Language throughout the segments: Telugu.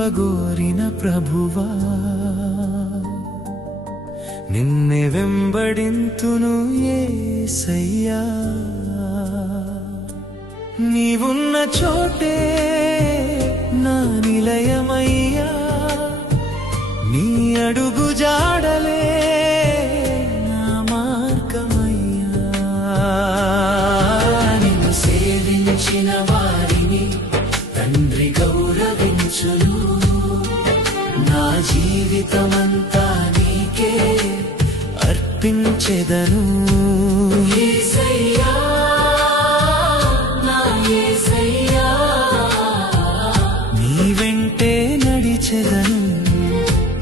కృపగోరిన ప్రభువా, నిన్నే వెంబడింతును యేసయ్యా. నీవున్న చోటే నా నిలయమయ్యా, నీ అడుగు జాడలే నా మార్గమయ్యా. నిన్ను సేవించిన వారిని తండ్రి గౌరవించును, నా జీవితమంతా నీకే అర్పించెదను. యేసయ్యా, నా యేసయ్యా, నీ వెంటే నడిచెదను,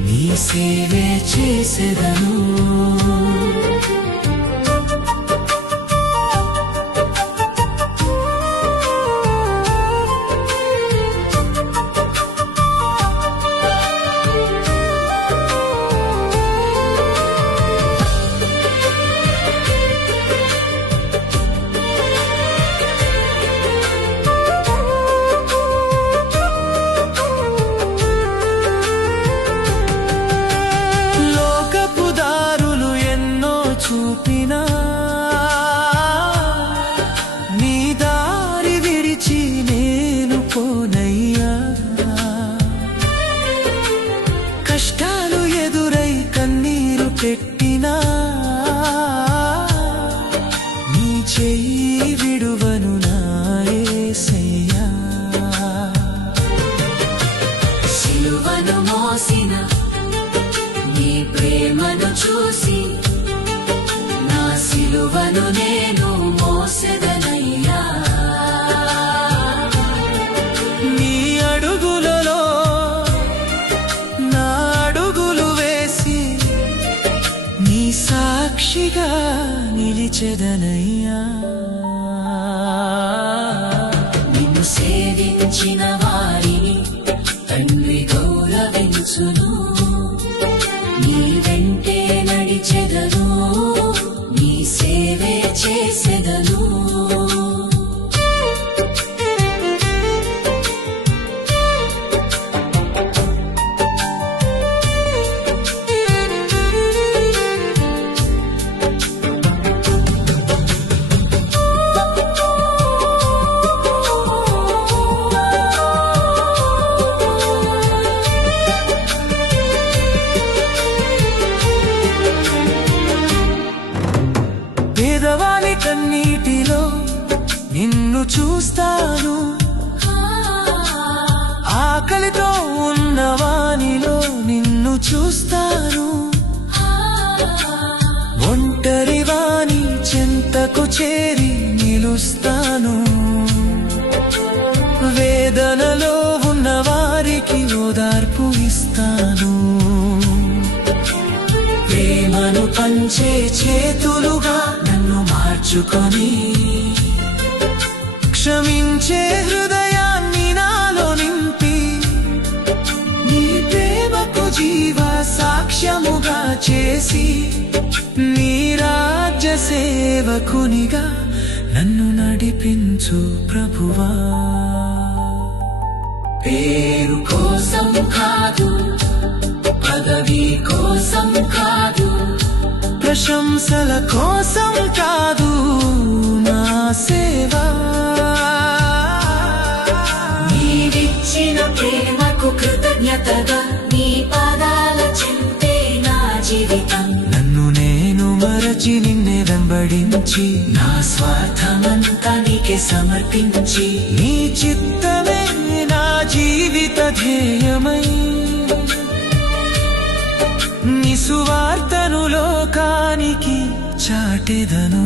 నీ సేవే చేసెదను. చూపినా నీ దారి విడిచి నేను పోనయ్యా. కష్టాలు ఎదురై కన్నీరు పెట్టినా నీ చెయ్యి విడువను నా యేసయ్యా. సిలువను మోసిన నీ ప్రేమను చూసి సిలువను నేను మోసెదనయ్యా. నీ అడుగులలో నా అడుగులు వేసి నీ సాక్షిగా నిలిచెదనయ్యా. నిన్ను సేవించిన వారిని తండ్రి గౌరవించును, నీ వెంటే నడిచెదను, నీ సేవే చేసెదను. పేదవాని కన్నీటిలో నిన్ను చూస్తాను, ఆకలితో ఉన్నవానిలో నిన్ను చూస్తాను. ఒంటరి వాని చెంతకు చేరి నిలుస్తాను, వేదనలో ఉన్న వారికి ఓదార్పు ఇస్తాను. ప్రేమను పంచే చేతులుగా నన్ను మార్చుకొని, క్షమించే హృదయాన్ని నాలో నింపి, నీ ప్రేమకు జీవ సాక్ష్యముగా చేసి, నీ రాజ్య సేవకునిగా నన్ను నడిపించు ప్రభువా. పేరు కోసం కాదు, పదవి కోసం కాదు, ప్రశంసల కోసం కాదు, నా సేవ నీవిచ్చిన ప్రేమకు కృతజ్ఞతగా నీ పాదాల చెంతే నా జీవితం. నన్ను నేను మరచి నిన్నే వెంబడించి, నా స్వార్థమంతా నీకే సమర్పించి, నీ చిత్తమే నా జీవిత ధ్యేయమై, నీ సువార్తను లోకానికి చాటెదను.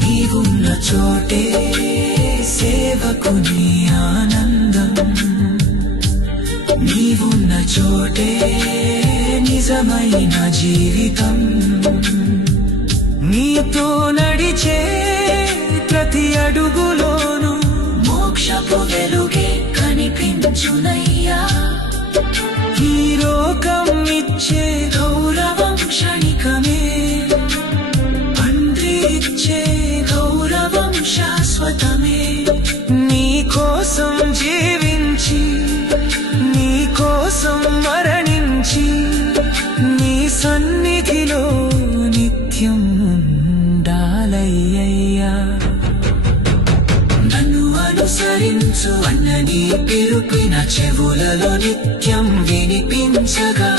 నీవున్న చోటే సేవకుని ఆనందం, నీవున్న చోటే నిజమైన జీవితం. నీతో నడిచే ప్రతి అడుగులోను మోక్షపు వెలుగే కనిపించునయ్యా. ఈ లోకం ఇచ్చే గౌరవం క్షణికమే, తండ్రి ఇచ్చే గౌరవం శాశ్వతమే. నీ కోసం జీవించి కోసం మరణించి నీ సన్నిధిలో నిత్యం ఉండాలయ్యా. నన్ను అనుసరించు అన్న నీ పిలుపిన చెవులలో నిత్యం వినిపించగా,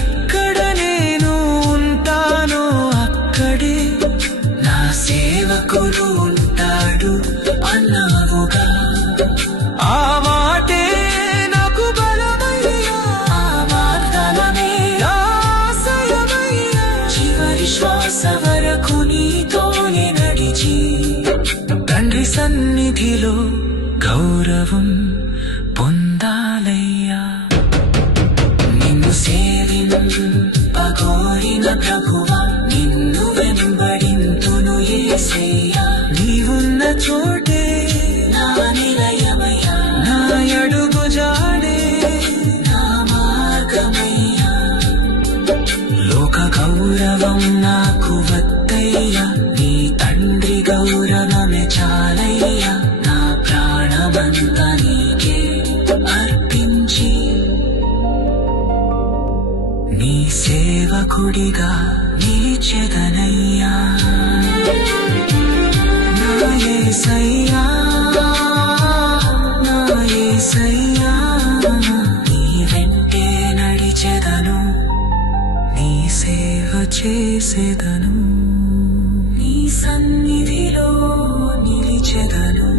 ఎక్కడ నేను ఉంటానో అక్కడే నా సేవకుడు ఉంటాడు అన్నావుగా. ఆ మాటే నాకు బలమయ్యా, ఆ వాగ్దానమే నా ఆశయమయ్యా. చివరి శ్వాస వరకు నీతోనే నడిచి తండ్రి సన్నిధిలో గౌరవం పొందాలయ్యా. నిన్ను సేవింపగోరిన ప్రభువా, నిన్ను వెంబడింతును యేసయ్యా. నీవున్న చోటే నా నిలయమయ్యా, నా అడుగు జాడే నా మార్గమయ్యా. లోక గౌరవం నాకు వద్దయ్యా, నీ తండ్రి గౌరవమే చాలయ్యా. నా ప్రాణమంతా నీకే అర్పించి నీ సేవకుడిగా నిలిచెదనయ్యా. నా యేసయ్యా, నా యేసయ్యా, నీ వెంటే నడిచెదను, నీ సేవ చేసేదను, నీ సన్నిధిలో నిలిచెదను.